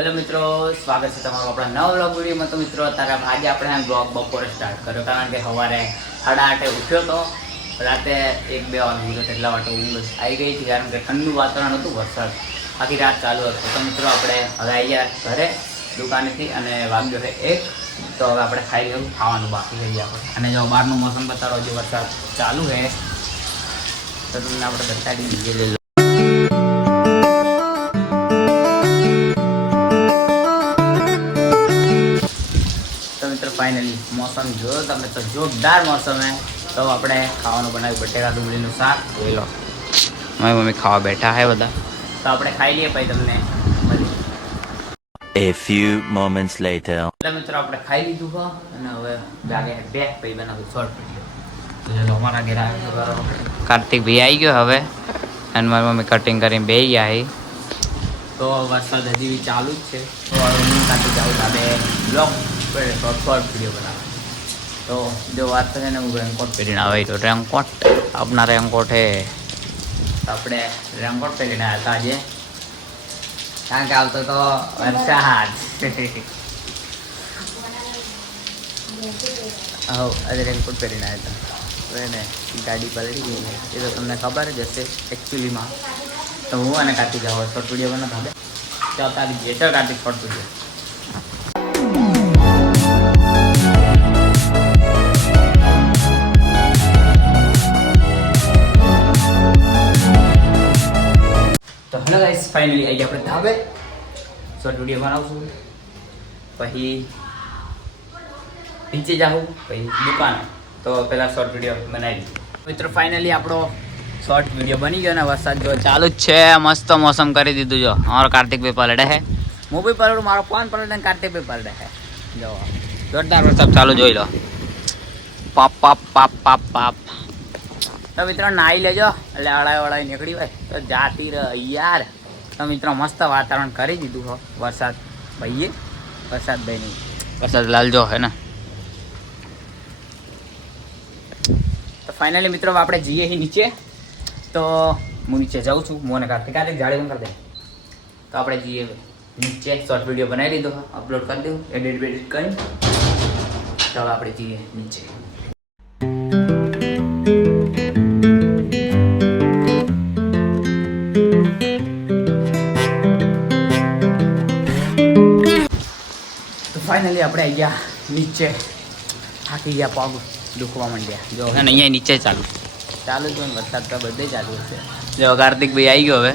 Hello મિત્રો, સ્વાગત છે તમારું આપણા નવ વ્લોગ વિડીયોમાં. તો મિત્રો, અત્યારે આજે આપણે આ બ્લોગ બપોરે સ્ટાર્ટ કર્યો, કારણ કે સવારે સાડા આઠે ઉઠ્યો તો રાતે એક બે વાગે ઉઠ્યો એટલા માટે ઊંઘ આવી ગઈ હતી, કારણ કે ઠંડુ વાતાવરણ હતું, વરસાદ. આખી રાત ચાલુ હતો. તો મિત્રો, આપણે હવે આવી ગયા ઘરે દુકાનેથી અને વાગ્યો છે એક. તો હવે આપણે ખાઈ ગયું ખાવાનું બાકી થઈ ગયા અને જો બહારનું મોસમ બતાવો જે વરસાદ ચાલુ છે. તો તમને આપણે બતાવી દીધી લઈ ફાઇનલી મોસમ જોયો તમે તો જોરદાર મોસમ હે. તો આપણે ખાવાનું બનાવ્યું બટેકા ડુંગળીનું શાક. જોઈ લો. મારી મમ્મી ખાવા બેઠા હે બધા. તો આપણે ખાઈ લઈએ ભાઈ તમને A few moments later. એટલે મિત્રો આપણે ખાઈ લીધું હો અને હવે વાગે બે પછી બનાવ્યું શોર્ટ વીડિયો તો અમારા ઘેર આવ્યો કાર્તિક ભાઈ આવી ગયો હવે અને મારી મમ્મી કટિંગ કરીને બે આવી તો વરસાદ હજી ચાલુ જ છે. તો હું કાર્તિક આવું તાબે બ્લોગ તો શોર્ટ વીડિયો બનાવે તો જો વાત કરે ને હું રેનકોટ પહેરીને આવે તો રેનકોટ આપના રેનકોટ હે આપણે રેનકોટ પહેરીને આવ્યા હતા આજે. કારણ કે આવતો તો વરસાદ હવ આજે રેનકોટ પહેરીને આવ્યા હતા એને ગાડી પલટી ગઈ એ તો તમને ખબર જ હશે એકચ્યુઅલીમાં તો હું અને કાર્તિક આવો શોર્ટ વીડિયો બનાવતા હવે ચાલ તારી જે ચાલ Kartik short video hello guys finally આવી ગયા આપણે ધાબે શોર્ટ વીડિયો બનાવશું પછી નીચે જાઉં પછી દુકાને. તો પહેલાં શોર્ટ વીડિયો બનાવી દીધું મિત્રો ફાઇનલી આપણો શોર્ટ વીડિયો બની ગયો ને. વરસાદ જો ચાલુ જ છે. મસ્ત મોસમ કરી દીધું જો. અમારો કાર્તિકભાઈ પલડે હે. હું બી પલડું મારો ફોન પલડે ને કાર્તિકભાઈ પલડે હે. જો જોરદાર વરસાદ ચાલુ જોઈ લો. પાપ પાપ પાપ પાપ પાપ. તો મિત્રો નાહી લેજો. એટલે અળાઈ વળાઈ નીકળી હોય તો જાતી રહ યાર. તો મિત્રો મસ્ત વાતાવરણ કરી દીધું હો. વરસાદ ભાઈએ, વરસાદ ભાઈ નહીં વરસાદ લાલજો હે ને. તો ફાઇનલી મિત્રો હવે આપણે જઈએ અહીં નીચે. તો હું નીચે જાઉં છું. મોને કાર્તિક કાર્તિક જાડી બંધ કરી દે. તો આપણે જઈએ નીચે. શોર્ટ વીડિયો બનાવી દીધો. અપલોડ કરી દઉં એડિટ બેડિટ કરી. તો હવે આપણે જઈએ નીચે. આપણે આવી ગયા નીચે થાકી ગયા પગ દુખવા માંડ્યા. જો અને અહીંયા નીચે ચાલુ. ચાલુ જ હોય ને વરસાદ તો બધે ચાલુ છે. જો કાર્તિક ભાઈ આવી ગયો હવે.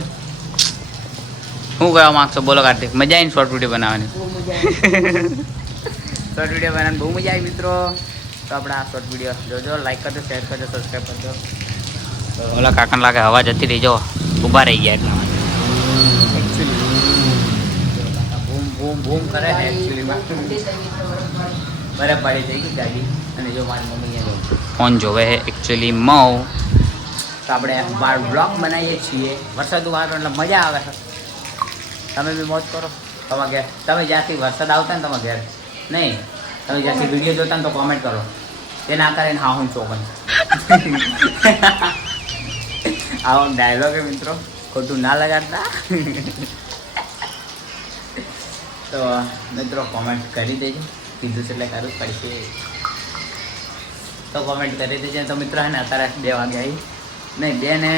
શું કહેવા માંગશો? બોલો કાર્તિક. મજા આવીને શોર્ટ વીડિયો બનાવવાની. શોર્ટ વીડિયો બનાવવાની બહુ મજા આવી મિત્રો. તો આપણે આ શોર્ટ વીડિયો જોજો લાઈક કરજો શેર કરજો સબસ્ક્રાઈબ કરજો. તો ઓલા કાકાને લાગે હવા જતી રહી. જાઓ ઊભા રહી ગયા એટલા માટે બૂમ બૂમ કરે ને એકચ્યુઅલીમાં બરફ પાડી થઈ ગઈ ગાડી. અને જો મારી મમ્મી ફોન જોવે છે એકચ્યુઅલી મઉ તો આપણે બાર બ્લોગ બનાવીએ છીએ. વરસાદ વાળો એટલે મજા આવે. છે તમે બી મોજ કરો. તમારા ઘેર. તમે જ્યાંથી વરસાદ આવતા ને તમારા ઘેર. નહીં. તમે જ્યાંથી વીડિયો જોતા ને તો કોમેન્ટ કરો. તે ના કરે ને હા હું ચોકન આવો ડાયલોગ મિત્રો. ખોટું ના લગાડતા. તો મિત્રો કોમેન્ટ કરી દેજો. કીધું છે એટલે કરવું પડશે. તો કોમેન્ટ કરી દેજો. તો મિત્રો હે ને, અત્યારે બે વાગે આવી. નહીં, બે ને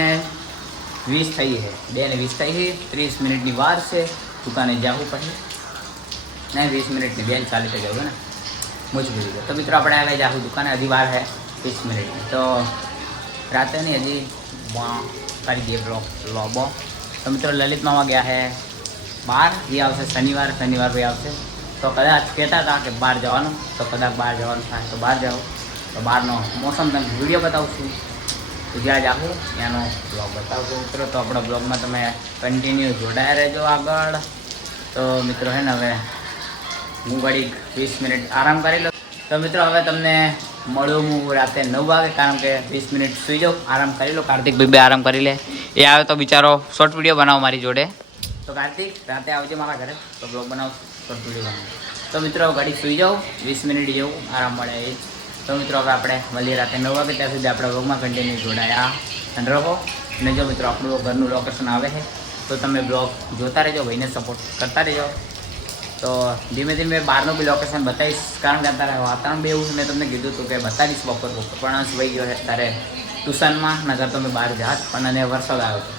વીસ થઈ છે. બે ને વીસ થઈ છે. ત્રીસ મિનિટની વાર છે. દુકાને જવું પછી નહીં, વીસ મિનિટની બેન ચાલી તો જવું ને. મુજ ભૂલી તો મિત્રો આપણે હવે જાઉં દુકાને. હજી વાર છે વીસ મિનિટની. તો રાતે નહીં હજી કરી દઈએ બ્લોક લોબો તો મિત્રો લલિત મામા ગયા છે બહાર એ આવશે શનિવાર શનિવાર ભાઈ આવશે. તો કદાચ કહેતા હતા કે બહાર જવાનું. તો કદાચ બહાર જવાનું થાય તો બહાર જાઓ. તો બહારનો મોસમ તમને વીડિયો બતાવું ગુજરાત જાઉં ત્યાંનો બ્લોગ બતાવજો મિત્રો. તો આપણા બ્લોગમાં તમે કન્ટિન્યુ જોડાયા રહેજો આગળ. તો મિત્રો હે ને, હવે હું ઘડીક વીસ મિનિટ આરામ કરી લઉં. તો મિત્રો હવે તમને મળું હું રાતે નવ વાગે, કારણ કે વીસ મિનિટ સુઈ જાઉં. આરામ કરી લો. કાર્તિક ભાઈ બે આરામ કરી લે. એ આવે તો બિચારો શોર્ટ વીડિયો બનાવો મારી જોડે. તો કાર્તિક, રાતે આવજો મારા ઘરે, તો બ્લોગ બનાવ શોર્ટ વીડિયો તો મિત્રો ગાડી સુઈ જાઉં વીસ મિનિટ જેવું આરામ મળે એ તો મિત્રો, હવે આપણે મળીએ રાતે નવ વાગે, ત્યાં સુધી આપણા બ્લોગમાં કન્ટિન્યુ જોડાયા અને રહો. અને જો મિત્રો, આપણું ઘરનું લોકેશન આવે છે, તો તમે બ્લોગ જોતા રહેજો, ભાઈને સપોર્ટ કરતા રહેજો. તો ધીમે ધીમે બહારનું બી લોકેશન બતાવીશ, કારણ કે અત્યારે વાતાવરણ બી એવું મેં તમને કીધું હતું કે બતાવીશ બપોર બપોર. પણ વહી ગયો છે, અત્યારે ટ્યુશનમાં નગર તમે બહાર જાત, પણ અને વરસાદ આવ્યો.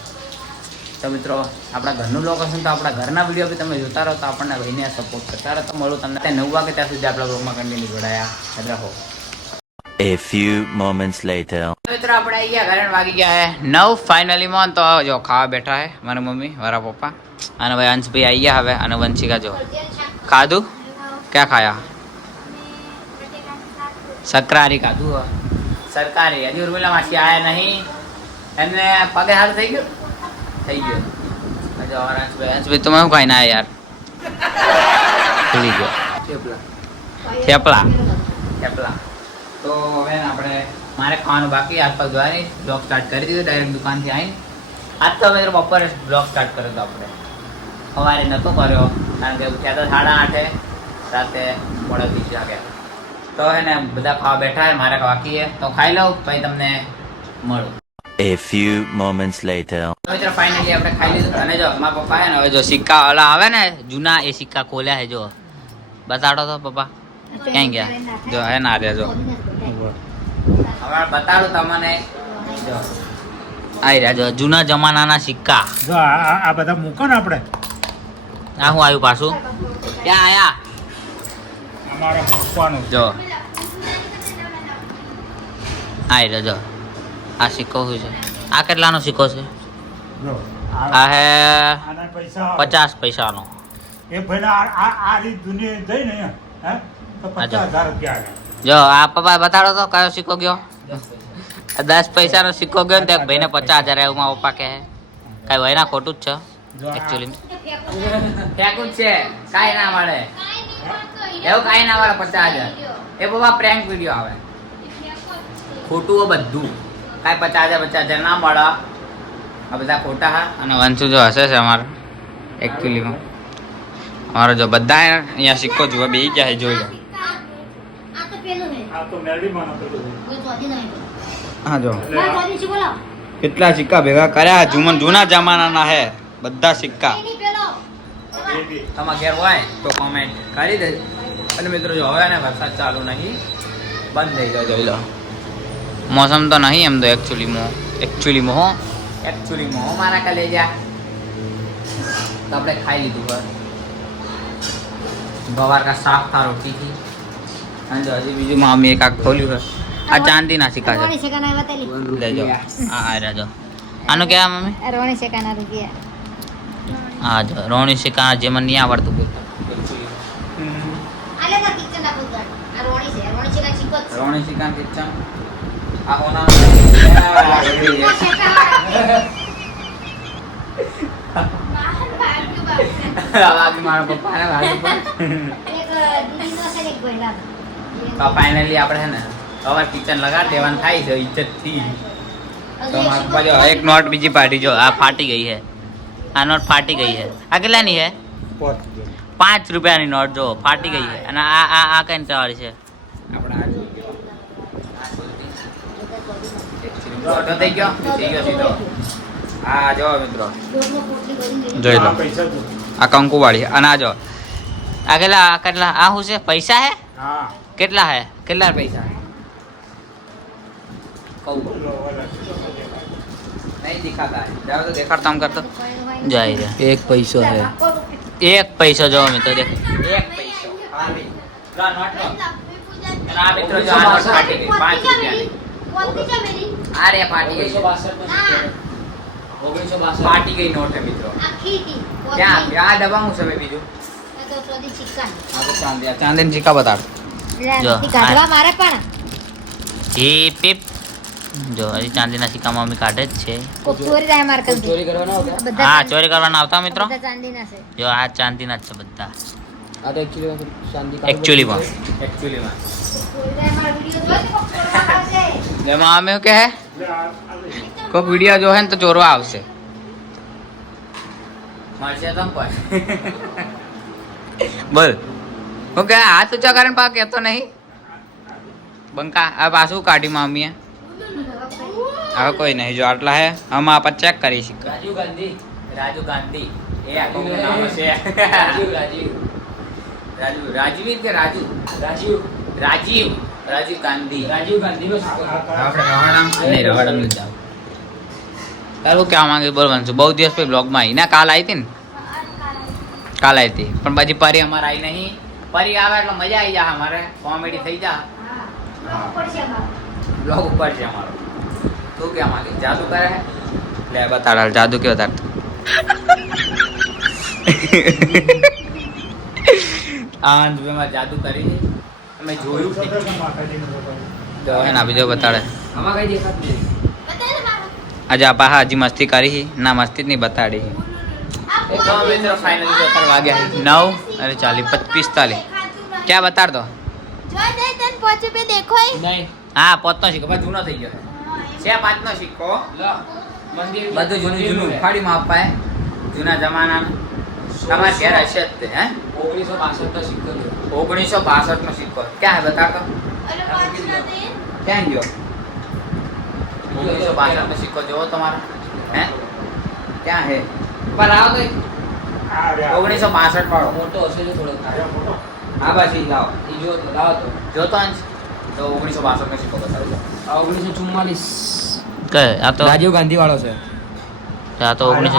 તો મિત્રો આપણા ઘરનું લોકેશન તો આપણા ઘરના વીડિયો બી તમે જોતા રહો તો આપણને ભાઈને સપોર્ટ કરતા રહો. તો મળું તમને નવ વાગે ત્યાં સુધી આપણા બ્લોગમાં કન્ટિન્યુ જોડાયા. રહો A few moments later. મિત્રો આપણે આવી ગયા ઘરે વાગી ગયા હે. નવ ફાઇનલી માં તો જો ખાવા બેઠા હે મારા મમ્મી મારા પપ્પા. અને ભાઈ અંશભાઈ આવી ગયા હવે અને વંશિકા જો. ખાધું? ક્યાં ખાયા? સકરારી ખાધું. સરકારી હજી ઉર્મિલા માસી આયા નહીં. એમને પગે હાર થઈ ગયો? થઈ ગયો. હજો और અંશભાઈ અંશભાઈ તમે શું ખાઈને આયા યાર? ભૂલી ગયો. થેપલા. થેપલા? તો હવે ને આપણે મારે ખાવાનું બાકી. આસપાસ પર બ્લોગ સ્ટાર્ટ કરી દીધું. ડાયરેક્ટ દુકાનથી આવીને. આજ તો અમે બપોરે બ્લોગ સ્ટાર્ટ કર્યો હતો આપણે. સવારે નહોતો કર્યો. કારણ કે ઉઠ્યા તો સાડા આઠે. રાતે મોડા બીજ વાગ્યા. તો હે ને બધા ખાવા બેઠા હે મારે બાકી હે તો ખાઈ લઉં પછી તમને મળું. A few moments later. મિત્રો ફાઇનલી આપણે ખાઈ લીધું. અને જો મારા પપ્પા હે ને હવે જો સિક્કા ઓલા આવે ને જૂના એ સિક્કા ખોલ્યા હે જો. બતાડો તો પપ્પા. ક્યાં ગયા? જો હે ના રે જો. હવે બતાડું તમને. જો. આવી રહ્યા જો જૂના જમાનાના સિક્કા. જો આ આ- આ બધા મૂકો ને આપણે. આ હું આવ્યું પાછું? ક્યાં આયા? અમારે મૂકવાનું જો. આઈ રહ્યો જો. આ સિક્કો શું છે. આ કેટલાનો સિક્કો છે? આ હે. પચાસ પૈસાનો. એ ભાઈને આ આ રીત દુનિયા જઈ ને હે? તો પચાસ હજાર રૂપિયા જો આ પપ્પા બતાડો તો કયો સિક્કો ગયો? દસ પૈસાનો સિક્કો ગયો ને ભાઈ ભાઈને પચાસ હજાર એવું પપ્પા કહે. કઈ ભાઈ ના ખોટું જ છે એકચ્યુઅલી ફેંકું જ છે કાંઈ ના મળે એવું કાંઈ ના મળે પચાસ હજાર. એ પપ્પા પ્રેન્ક વીડિયો આવે. ખોટું બધું. કાંઈ પચાસ હજાર પચાસ હજાર ના મળે. આ બધા ખોટા હા. અને વંશુ જો હશે છે અમારે એકચ્યુઅલીમાં અમારો જો બધા અહીંયા સિક્કો જોવા બે ગયા છે જોઈ લો. આ તો પેલું હે જો. કેટલા સિક્કા ભેગા કર્યા જુમન જૂના જમાનાના હે બધા સિક્કા. તમારા ઘેર હોય તો કોમેન્ટ કરી દેજો અને મિત્રો જો હવે ને વરસાદ ચાલુ નહીં બંધ થઈ જાય જોઈ લો. મોસમ તો નહીં એમ તો એકચ્યુઅલી મો એકચ્યુઅલી મો એકચ્યુઅલી મો મારા કલેજા તો આપણે ખાઈ લીધું હોય ગવાર કા સાફ થા રોટી થી અને જો હજી બીજું મામી એક આ ખોલ્યું છે. આ ચાંદીના સિક્કા છે. રોણી લેજો આ આ રહેજો આનું ક્યાં મમ્મી આ સિક્કા ના રૂપિયા. હા જો રોણી સિક્કા જે મને નહીં આવડતું ના ના રોણી રોણી જ રોણી સિક્કા કિચન. ફાઇનલી આપણે છે ને હવે કિચન લગાડ દેવાનું થાય છે ઇજ્જતથી તો મારા પપ્પા જો એક નોટ બીજી પાટી જો આ ફાટી ગઈ છે. આ નોટ ફાટી ગઈ છે. આ કેટલાની છે? પાંચ રૂપિયાની નોટ જો ફાટી ગઈ છે. અને આ આ આ કઈ વાળી છે આપણે આ થઈ ગયો? થઈ ગયો સીધો. આ જો મિત્રો. જોઈ લો. કંકુવાળી. અને આ જો. આ કેટલા આ કેટલા આ શું છે? પૈસા હે? કેટલા હે? કેટલા પૈસા દેખાડતા આમ કરતો. જાય જાય જાય એક પૈસો હે. એક પૈસો જો મિત્રો દેખ. એક પૈસો. હા ભાઈ લા નોટ લો અને આ મિત્રો જો આ નોટ ફાટી પાંચ રૂપિયાની. આ રે ગઈ. છે. ફાટી ગઈ નોટ હે મિત્રો. ક્યાં? આ ડબ્બા હું સમય બીજું? આ તો ચાંદી આ ચાંદીની સિક્કા બતાડ. જો, કાઢવા મારે પણ. જી પીપ. જો હજી ચાંદીના સિક્કામાં અમે કાઢે જ છે. હા ચોરી કરવાના આવતા મિત્રો? બધા ચાંદીના છે. જો આ ચાંદીના જ છે બધા. એકચ્યુઅલીમાં એકચ્યુઅલીમાં એમાં અમે આ- આ લે. કોઈક વીડિયો જોહે ને તો ચોરવા આવશે. મળશે તમ કોઈ. બોલ. હું કે હાથ ઊંચા કારણ પા કહેતો નહીં. બંકા આ પાછું કાઢી મમ્મીએ હવે કોઈ નહીં જો આટલા હે હમ આપણે ચેક કરી શકીએ. રાજુ ગાંધી રાજુ ગાંધી. એ આખું નામ છે રાજુ રાજવીર કે રાજુ? રાજીવ રાજીવ રાજીવ ગાંધી રાજીવ ગાંધી નો સિક્કો આપણે રવાડામ નહીં રવાડામ નથી જાવ તારું કહેવા માંગે બોલવાનું છું બહુ દિવસ પછી બ્લોગમાં આવી ના કાલ આવી હતી ને કાલ આવી હતી પણ પછી પરી અમારે આવી નહીં પરી આવે એટલે મજા આવી જાય અમારે. કોમેડી થઈ જા. હા પડશે અમારો. બ્લોગ ઉપર છે અમારો. તું કહેવા માંગે? જાદુ કરે છે લે બતાડ હાલ જાદુ કેવો તાર? આ અંજમાં જાદુ કરી છે. અમે જોયું બતાડે. આમાં કઈ દેખાતું નહીં બતાય ને મારો. આજે આપા હજી મસ્તી કરી હી. ના મસ્તી જ નહીં બતાડી નવ અરે ચાલીસ પિસ્તાલીસ. ક્યાં બતાડ દો હા પાંચનો સિક્કો જૂનો થઈ ગયો. છે પાંચનો સિક્કો બધું જૂનું જૂનું. ફાડીમાં અપાય. જૂના જમાના તમારે ઘેર હશે જ તે હે? ઓગણીસો બાસઠ નો સિક્કો. ઓગણીસો બાસઠ નો સિક્કો ક્યાં હે દે. ક્યાં ગયો? ઓગણીસો બાસઠ નો સિક્કો જોવો તમારો. હે? ક્યાં હે? પર આવો તો. ઓગણીસો બાસઠ વાળો. મોટો હશે ફોટો. આ બાજુ લાવો. ઈ જો તો લાવો તો. જોતો અંશ તો ઓગણીસો બાસઠ નો સિક્કો બતાવી. આ ઓગણીસો ચુમ્માલીસ. કે આ તો રાજીવ ગાંધી વાળો છે. આ તો ઓગણીસો.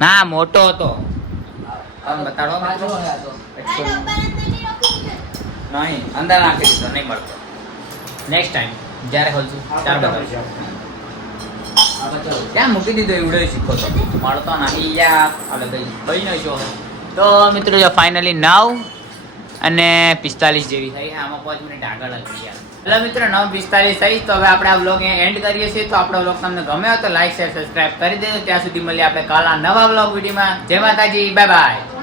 ના મોટો હતો. તમે બતાડો. નહીં અંદર નાખી દીધો નહીં મળતો. નેક્સ્ટ ટાઈમ જ્યારે ખોલશું ત્યારે બતાવો. બતાવીશ છે. આ બચાવો ક્યાં મૂકી દીધો એવડો શીખો તો. મળતો નથી યાર આપણે કઈ ભાઈ નહીં છો. તો મિત્રો જો ફાઇનલી નવ અને પિસ્તાલીસ જેવી થઈ. આમાં પાંચ મિનિટ આગળ હતી યાર એટલે મિત્રો નવ પિસ્તાલીસ થઈ. તો હવે આપણે આ બ્લોગ એન્ડ કરીએ છીએ. તો આપણો બ્લોગ તમને ગમ્યો હોય તો લાઈક શેર સબસ્ક્રાઈબ કરી દેજો. ત્યાં સુધી મળીએ આપણે કાલના નવા બ્લોગ વિડીયોમાં. જય માતાજી બાય બાય